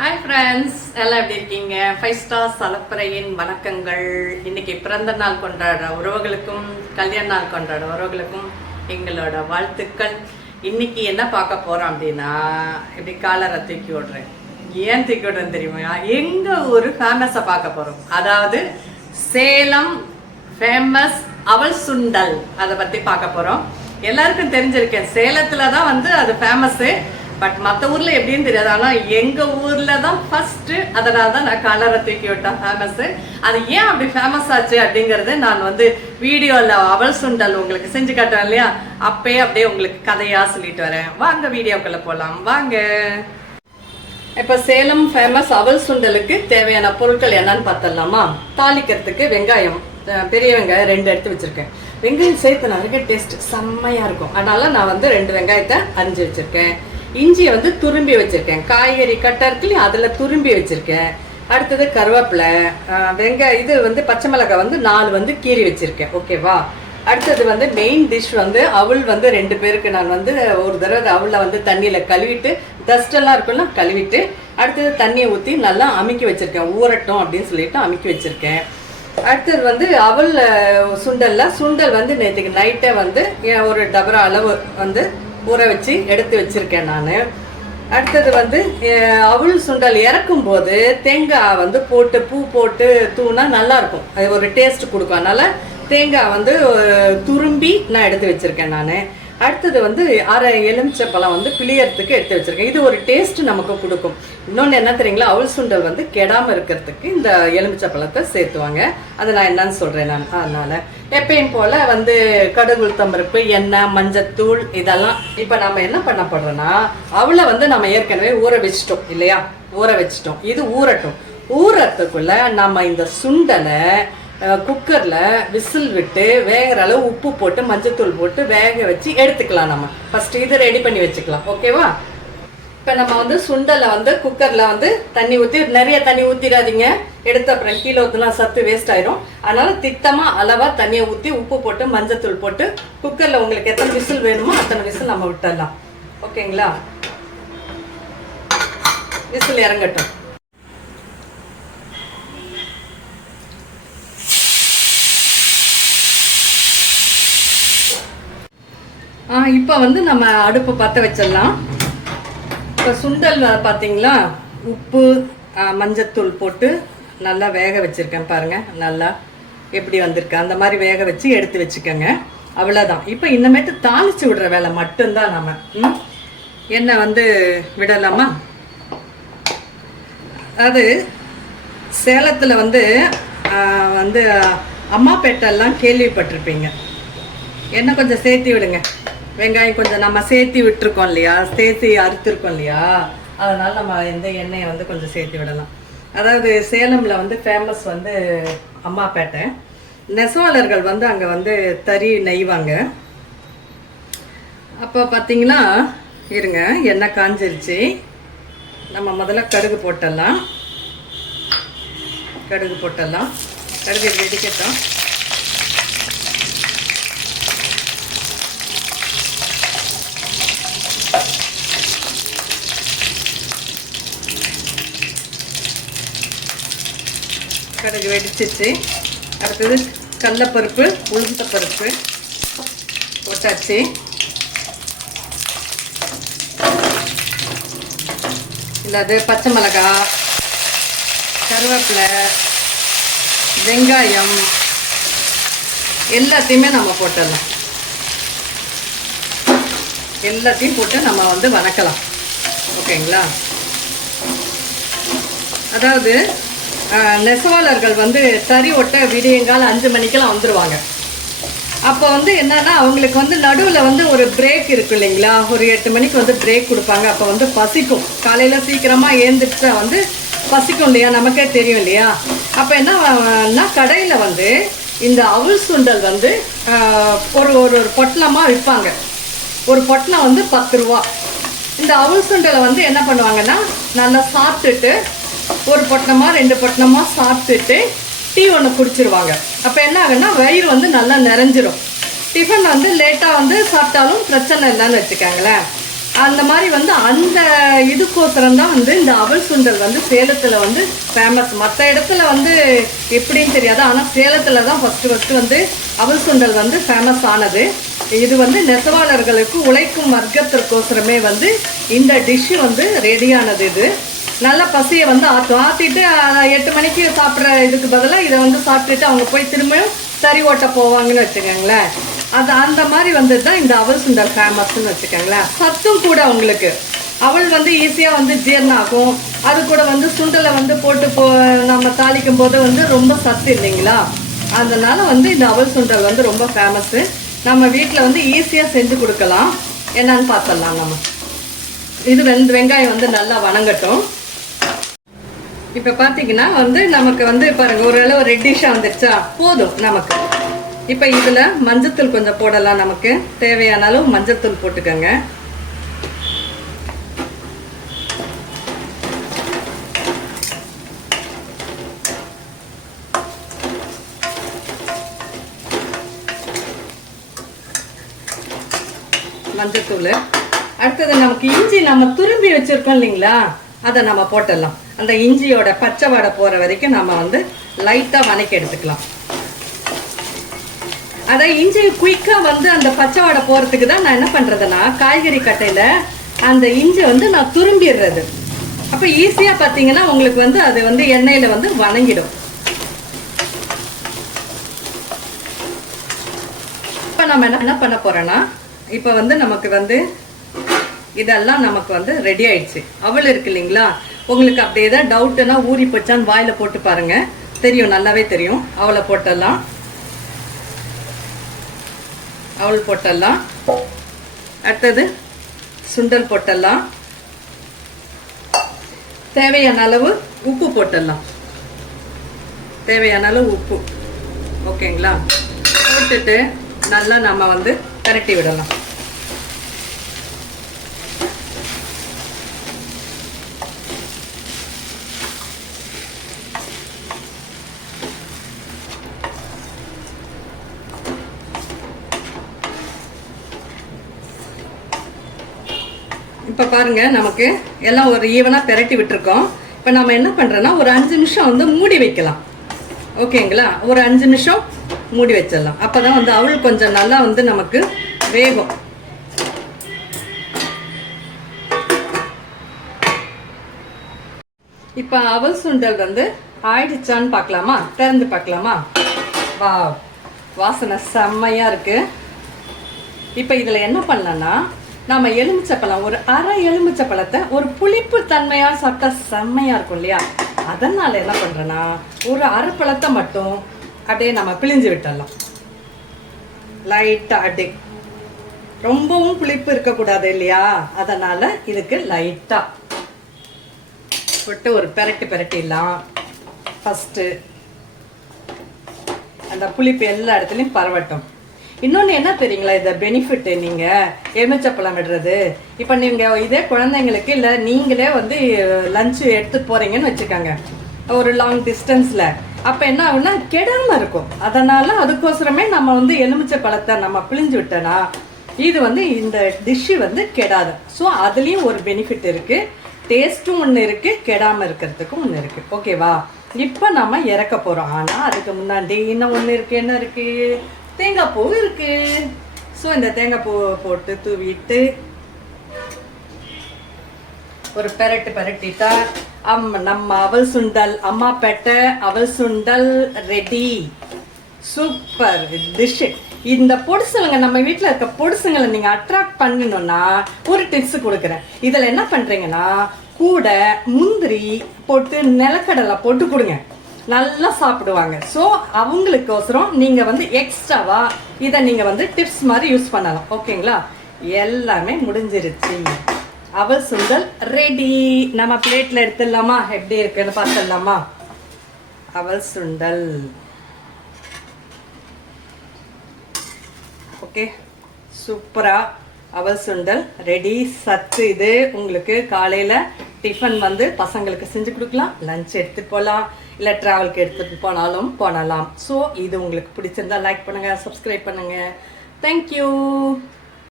Hi friends எல்லாம் எப்படி இருக்கீங்க? ஃபைவ் ஸ்டார் சலப்பறையின் வணக்கங்கள். இன்னைக்கு பிறந்த நாள் கொண்டாடுற உறவுகளுக்கும் கல்யாண நாள் கொண்டாடுற உறவுகளுக்கும் எங்களோட வாழ்த்துக்கள். இன்னைக்கு என்ன பார்க்க போகிறோம் அப்படின்னா இப்படி காலரை தூக்கி விடுறேன் ஏன் தூக்கி விடுறேன் தெரியுமா? எங்கள் ஒரு ஃபேமஸை பார்க்க போகிறோம் அதாவது சேலம் ஃபேமஸ் அவல் சுண்டல். அதை பற்றி பார்க்க போகிறோம் எல்லாருக்கும் தெரிஞ்சிருக்கேன். சேலத்தில் தான் வந்து அது ஃபேமஸ்ஸு பட் மற்ற ஊரில் எப்படின்னு தெரியாது. ஆனால் எங்கள் ஊரில் தான் ஃபஸ்ட்டு அதனால தான் நான் கலரை தூக்கி விட்டேன் ஃபேமஸ்ஸு அது ஏன் அப்படி ஃபேமஸ் ஆச்சு அப்படிங்கறது நான் வந்து வீடியோவில் அவள் சுண்டல் உங்களுக்கு செஞ்சு காட்டுவேன் இல்லையா? அப்பயே அப்படியே உங்களுக்கு கதையாக சொல்லிட்டு வரேன். வாங்க வீடியோக்குள்ளே போகலாம் வாங்க. இப்போ சேலம் ஃபேமஸ் அவல் சுண்டலுக்கு தேவையான பொருட்கள் என்னன்னு பார்த்தலாமா தாளிக்கிறதுக்கு வெங்காயம் பெரிய வெங்காயம் ரெண்டு எடுத்து வச்சுருக்கேன். வெங்காயம் சேர்த்து நிறைய டேஸ்ட் செம்மையாக இருக்கும். அதனால நான் வந்து ரெண்டு வெங்காயத்தை அரிஞ்சு வச்சுருக்கேன். இஞ்சியை வந்து துரும்பி வச்சுருக்கேன். காய்கறி கட்டை இருக்குல்லையும் அதில் துரும்பி வச்சுருக்கேன். அடுத்தது கருவேப்பிலை அஹ் வெங்காய இது வந்து பச்சை மிளகாய் வந்து நாலு வந்து கீறி வச்சுருக்கேன். ஓகேவா அடுத்தது வந்து மெயின் டிஷ் வந்து அவள் வந்து ரெண்டு பேருக்கு நான் வந்து ஒரு தடவை அவளை வந்து தண்ணியில் கழுவிட்டு டஸ்டெல்லாம் எல்லாம் இருக்கும்ல கழுவிட்டு அடுத்தது தண்ணியை ஊற்றி நல்லா அமுக்கி வச்சுருக்கேன். ஊறட்டும் அப்படின்னு சொல்லிட்டு அமுக்கி வச்சுருக்கேன். அடுத்தது வந்து அவள் சுண்டலில் சுண்டல் வந்து நேற்றுக்கு நைட்டே வந்து ஏன் ஒரு டபரா அளவு வந்து ஊற வச்சு எடுத்து வச்சிருக்கேன் நான். அடுத்தது வந்து அஹ், சுண்டல் இறக்கும் போது தேங்காய் வந்து போட்டு பூ போட்டு தூணா நல்லா இருக்கும் அது ஒரு டேஸ்ட் கொடுக்கும். அதனால் தேங்காய் வந்து துரும்பி நான் எடுத்து வச்சிருக்கேன் நான். அடுத்தது வந்து அரை எலுமிச்சப்பழம் வந்து பிழியறதுக்கு எடுத்து வச்சிருக்கேன். இது ஒரு டேஸ்ட் நமக்கு கொடுக்கும். இன்னொன்று என்ன தெரியுங்களா? அவள் சுண்டல் வந்து கெடாம இருக்கிறதுக்கு இந்த எலுமிச்சப்பழத்தை சேர்த்துவாங்க. அதை நான் என்னன்னு சொல்கிறேன் நான். அதனால் எப்பயும் போல் வந்து கடுகு உளுத்தம்பருப்பு எண்ணெய் மஞ்சத்தூள் இதெல்லாம் இப்போ நம்ம என்ன பண்ண போடுறோன்னா அவளை வந்து நம்ம ஏற்கனவே ஊற வச்சிட்டோம் இல்லையா? ஊற வச்சிட்டோம். இது ஊறட்டும். ஊறத்துக்குள்ளே நம்ம இந்த சுண்டலை குக்கரில் விசில் விட்டு வேகிற அளவு உப்பு போட்டு மஞ்சத்தூள் போட்டு வேக வச்சு எடுத்துக்கலாம் நம்ம. ஃபஸ்ட்டு இது ரெடி பண்ணி வச்சுக்கலாம். ஓகேவா இப்போ நம்ம வந்து சுண்டலை வந்து குக்கரில் வந்து தண்ணி ஊற்றி நிறைய தண்ணி ஊற்றிடாதீங்க எடுத்த அப்புறம் கீழே ஊற்றினா சத்து வேஸ்ட் ஆயிரும். அதனால திட்டமாக அளவாக தண்ணியை ஊற்றி உப்பு போட்டு மஞ்சத்தூள் போட்டு குக்கரில் உங்களுக்கு எத்தனை விசில் வேணுமோ அத்தனை விசில் நம்ம விட்டுடலாம். ஓகேங்களா விசில் இறங்கட்டும். இப்போ வந்து நம்ம அடுப்பு பற்ற வச்சிடலாம். இப்போ சுண்டல் பார்த்தீங்களா உப்பு மஞ்சத்தூள் போட்டு நல்லா வேக வச்சுருக்கேன் பாருங்கள் நல்லா எப்படி வந்திருக்கு? அந்த மாதிரி வேக வச்சு எடுத்து வச்சுக்கோங்க. அவ்வளோதான் இப்போ இன்னமேட்டு தாளிச்சு விடுற வேலை மட்டும்தான் நம்ம ம்? எண்ணெய் வந்து விடலாமா? அது சேலத்தில் வந்து ஆ, வந்து அம்மாப்பேட்டெல்லாம் கேள்விப்பட்டிருப்பீங்க. என்ன கொஞ்சம் சேர்த்தி விடுங்க. வெங்காயம் கொஞ்சம் நம்ம சேர்த்தி விட்டுருக்கோம் இல்லையா? சேர்த்தி அறுத்துருக்கோம் இல்லையா? அதனால் நம்ம இந்த எண்ணெயை வந்து கொஞ்சம் சேர்த்தி விடலாம். அதாவது சேலமில் வந்து ஃபேமஸ் வந்து அம்மாப்பேட்டை. நெசவாளர்கள் வந்து அங்கே வந்து தறி நெய்வாங்க. அப்போ பார்த்தீங்கன்னா இருங்க எண்ணெய் காஞ்சிருச்சு. நம்ம முதல்ல கடுகு போட்டலாம் கடுகு போட்டலாம் கடுகு வெடிக்கட்டும். கடுகு வெடிச்சிச்சு அடுத்தது கடலப்பருப்பு உளுந்தப்பருப்பு போட்டாச்சு. இல்லாது பச்சை மிளகா கருவேப்பிலை வெங்காயம் எல்லாத்தையுமே நம்ம போட்டுடலாம். எல்லாத்தையும் போட்டு நம்ம வந்து வதக்கலாம் ஓகேங்களா? அதாவது நெசவாளர்கள் வந்து தறி ஒட்ட விடியங்கால் அஞ்சு மணிக்கெல்லாம் வந்துடுவாங்க அப்போ வந்து என்னன்னா அவங்களுக்கு வந்து நடுவில் வந்து ஒரு பிரேக் இருக்கு இல்லைங்களா? ஒரு எட்டு மணிக்கு வந்து பிரேக் கொடுப்பாங்க. அப்போ வந்து பசிக்கும். காலையில் சீக்கிரமாக ஏந்திரிச்சா வந்து பசிக்கும் இல்லையா? நமக்கே தெரியும் இல்லையா? அப்போ என்னன்னா கடையில் வந்து இந்த அவுள் சுண்டல் வந்து ஒரு ஒரு ஒரு பொட்டலமாக விற்பாங்க ஒரு பொட்டலம் வந்து பத்து ரூபா. இந்த அவுள் சுண்டலை வந்து என்ன பண்ணுவாங்கன்னா நல்லா சாப்பிட்டுட்டு ஒரு பொட்டணமாக ரெண்டு பொட்டணமாக சாப்பிட்டுட்டு டீ ஒன்று குடிச்சிருவாங்க. அப்போ என்ன ஆகுன்னா வயிறு வந்து நல்லா நிறைஞ்சிரும். டிஃபன் வந்து லேட்டாக வந்து சாப்பிட்டாலும் பிரச்சனை இல்லைன்னு வச்சுக்கோங்களேன். அந்த மாதிரி வந்து அந்த இதுக்கோசரம் தான் வந்து இந்த அவல் சுண்டல் வந்து சேலத்தில் வந்து ஃபேமஸ் மற்ற இடத்துல வந்து எப்படின்னு தெரியாது. ஆனால் சேலத்தில் தான் ஃபஸ்ட்டு ஃபஸ்ட்டு வந்து அவல் சுண்டல் வந்து ஃபேமஸ் ஆனது. இது வந்து நெசவாளர்களுக்கு உழைக்கும் வர்க்கத்திற்கோசரமே வந்து இந்த டிஷ்ஷு வந்து ரெடியானது இது. நல்ல பசியை வந்து ஆற்றும் ஆற்றிட்டு எட்டு மணிக்கு சாப்பிட்ற இதுக்கு பதிலாக இதை வந்து சாப்பிட்டுட்டு அவங்க போய் திரும்பியும் சரி ஓட்ட போவாங்கன்னு வச்சுக்கோங்களேன். அது அந்த மாதிரி வந்தது தான் இந்த அவல் சுண்டல் ஃபேமஸ்ன்னு வச்சுக்கோங்களேன். சத்தும் கூட அவங்களுக்கு. அவள் வந்து ஈஸியாக வந்து ஜீரணம் ஆகும் அது கூட வந்து சுண்டலை வந்து போட்டு போ நம்ம தாளிக்கும் போது வந்து ரொம்ப சத்து இல்லைங்களா? அதனால வந்து இந்த அவல் சுண்டல் வந்து ரொம்ப ஃபேமஸ்ஸு நம்ம வீட்டில் வந்து ஈஸியாக செஞ்சு கொடுக்கலாம். என்னன்னு பார்த்துடலாம் நம்ம. இது ரெண்டு வெங்காயம் வந்து நல்லா வணங்கட்டும். இப்போ பார்த்தீங்கன்னா வந்து நமக்கு வந்து பாருங்க ஓரளவு ரெட்டிஷாக வந்துருச்சா? போதும் நமக்கு. இப்போ இதில் மஞ்சத்தூள் கொஞ்சம் போடலாம் நமக்கு. தேவையான அளவு மஞ்சத்தூள் போட்டுக்கோங்க. மஞ்சத்தூள் அடுத்தது நமக்கு இஞ்சி நம்ம துரும்பி வச்சிருக்கோம் இல்லைங்களா? அதை நம்ம போட்டுடலாம். அந்த இஞ்சியோட பச்சை வடை போகிற வரைக்கும் நம்ம வந்து லைட்டாக வணக்கி எடுத்துக்கலாம். அதை இஞ்சி குயிக்காக வந்து அந்த பச்சை வடை போகிறதுக்கு தான் நான் என்ன பண்ணுறதுன்னா காய்கறி கட்டையில் அந்த இஞ்சி வந்து நான் துரும்பிடுறது. அப்போ ஈஸியாக பார்த்தீங்கன்னா உங்களுக்கு வந்து அது வந்து எண்ணெயில் வந்து வணங்கிடும். இப்போ நம்ம என்ன என்ன பண்ண போகிறோன்னா இப்போ வந்து நமக்கு வந்து இதெல்லாம் நமக்கு வந்து ரெடி ஆயிடுச்சு. அவள் இருக்கு இல்லைங்களா? உங்களுக்கு அப்படி ஏதாவது டவுட்டுன்னா ஊறி போச்சான்னு வாயில் போட்டு பாருங்க. தெரியும் நல்லாவே தெரியும். அவளை போட்டலாம் அவள் போட்டுடலாம் அடுத்தது சுண்டல் போட்டுடலாம் தேவையான அளவு உப்பு போட்டுடலாம் தேவையான அளவு உப்பு. ஓகேங்களா? போட்டுட்டு நல்லா நம்ம வந்து கரட்டி விடலாம். இப்போ பாருங்க நமக்கு எல்லாம் ஒரு ஈவனாக பெரட்டி விட்டுருக்கோம். இப்போ நம்ம என்ன பண்ணுறோன்னா ஒரு அஞ்சு நிமிஷம் வந்து மூடி வைக்கலாம். ஓகேங்களா? ஒரு அஞ்சு நிமிஷம் மூடி வச்சிடலாம். அப்போ தான் வந்து அவள் கொஞ்சம் நல்லா வந்து நமக்கு வேகும். இப்போ அவல் சுண்டல் வந்து ஆயிடுச்சான்னு பார்க்கலாமா திறந்து பார்க்கலாமா வா வாசனை செம்மையாக இருக்குது இப்போ இதில் என்ன பண்ணலன்னா நம்ம எலுமிச்சப்பழம் ஒரு அரை எலுமிச்சப்பழத்தை ஒரு புளிப்பு தன்மையாக சாப்பிட்டா செம்மையாக இருக்கும் இல்லையா? அதனால் என்ன பண்ணுறேன்னா ஒரு அரை பழத்தை மட்டும் அப்படியே நம்ம பிழிஞ்சு விட்டுடலாம் லைட்டாக அப்படியே. ரொம்பவும் புளிப்பு இருக்கக்கூடாது இல்லையா? அதனால் இதுக்கு லைட்டாக போட்டு ஒரு பெரட்டி பெரட்டிடலாம். ஃபஸ்ட்டு அந்த புளிப்பு எல்லா இடத்துலையும் பரவட்டும். இன்னொன்று என்ன தெரியுங்களா இதை பெனிஃபிட்டு நீங்கள் எலுமிச்சப்பழம் விடுறது இப்போ நீங்கள் இதே குழந்தைங்களுக்கு இல்லை நீங்களே வந்து லஞ்சு எடுத்துகிட்டு போகிறீங்கன்னு வச்சுக்கோங்க. ஒரு லாங் டிஸ்டன்ஸில் அப்போ என்ன ஆகுன்னா கெடாமல் இருக்கும். அதனால் அதுக்கோசரமே நம்ம வந்து எலுமிச்சை பழத்தை நம்ம பிழிஞ்சு விட்டோன்னா இது வந்து இந்த டிஷ்ஷு வந்து கெடாது. ஸோ அதுலேயும் ஒரு பெனிஃபிட் இருக்குது டேஸ்ட்டும் ஒன்று இருக்குது கெடாமல் இருக்கிறதுக்கும் ஒன்று இருக்குது ஓகேவா இப்போ நம்ம இறக்க போகிறோம் ஆனால் அதுக்கு முன்னாடி இன்னும் ஒன்று இருக்குது என்ன இருக்குது தேங்காய் பூ இருக்கு. ஸோ இந்த தேங்காய் பூவை போட்டு தூவிட்டு ஒரு பெரட்டு பெரட்டிட்டா அம் நம்ம அவல் சுண்டல் அம்மா பெட்டை அவல் சுண்டல் ரெடி சூப்பர் டிஷ் இந்த பொடுசுங்க நம்ம வீட்டில் இருக்க பொடுசுங்களை நீங்கள் அட்ராக்ட் பண்ணணும்னா ஒரு டிப்ஸ் கொடுக்குறேன். இதில் என்ன பண்ணுறீங்கன்னா கூட முந்திரி போட்டு நிலக்கடலை போட்டு கொடுங்க. நல்லா சாப்பிடுவாங்க. ஸோ அவங்களுக்கோசரம் நீங்கள் வந்து எக்ஸ்ட்ராவா இதை நீங்கள் வந்து டிப்ஸ் மாதிரி யூஸ் பண்ணலாம். ஓகேங்களா எல்லாமே முடிஞ்சிருச்சு. அவள் சுண்டல் ரெடி நம்ம பிளேட்டில் எடுத்துடலாமா? எப்படி இருக்குன்னு பார்த்துடலாமா? அவல் சுண்டல். ஓகே சூப்பராக அவல் சுண்டல் ரெடி சத்து. இது உங்களுக்கு காலையில் டிஃபன் வந்து பசங்களுக்கு செஞ்சு கொடுக்கலாம். லஞ்ச் எடுத்துகிட்டு போகலாம் இல்லை ட்ராவலுக்கு எடுத்துகிட்டு போனாலும் போனலாம். ஸோ இது உங்களுக்கு பிடிச்சிருந்தா லைக் பண்ணுங்கள் சப்ஸ்கிரைப் பண்ணுங்கள் தேங்க்யூ